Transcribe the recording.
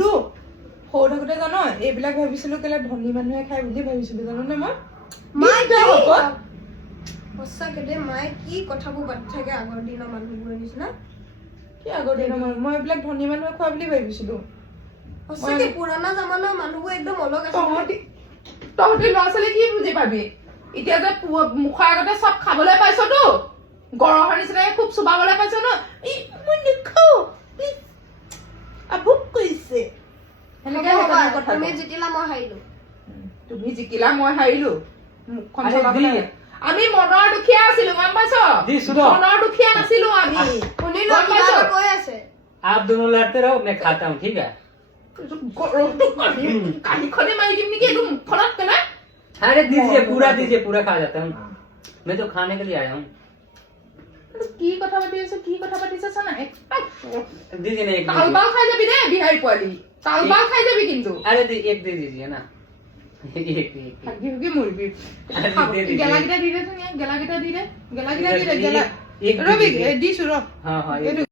গুডু সৰু থাকোতে জান এইবিলাক ভাবিছিলো কেলে ধনী মানুহে খাই বুলি ভাবিছিলো জাননে মই সঁচাকে দে মায়ে কি কথাবোৰ পাতি থাকে আগৰ দিনৰ মানুহবোৰৰ নিচিনা কি আগৰ দিনৰ মানুহ মই এইবিলাক ধনী মানুহে খোৱা বুলি ভাবিছিলো সঁচাকে পুৰণা জামানাৰ মানুহবোৰ একদম অলগ আছে তহঁতি ল'ৰা ছোৱালী কি বুজি পাবি এতিয়া যে মুখৰ আগতে চব খাবলৈ পাইছতো গৰমৰ নিচিনাকে খুব চুবাবলৈ পাইছ ন মই নেখাও আভোক কৰিছে তুমি জিকিলা মই হাৰিলো তুমি জিকিলা মই হাৰিলো মুখখন চলাবলৈ আমি মনৰ দুখীয়া আছিলো গম পাইছ মনৰ দুখীয়া নাছিলো আমি শুনিলো কিবা কৈ আছে आप दोनों लड़ते रहो मैं खाता हूँ ठीक है কাহিখনে মাৰি দিম নেকি এইটো মুখখনত কেনে अरे दीजिए पूरा खा जाता हूँ मैं तो खाने के लिए आया हूँ কি কথা পাতি আছ না दीजिए ना एक তালবাল খাই যাবি দে বিহাৰী পোৱালি তালবাল খাই যাবি কিন্তু अरे एक दे दीजिए ना एक ভাগি ভাগি মৰিবি গেলাকেইটা দি দে গেলাকেইটা দি দে ৰবি দিছো ৰ हाँ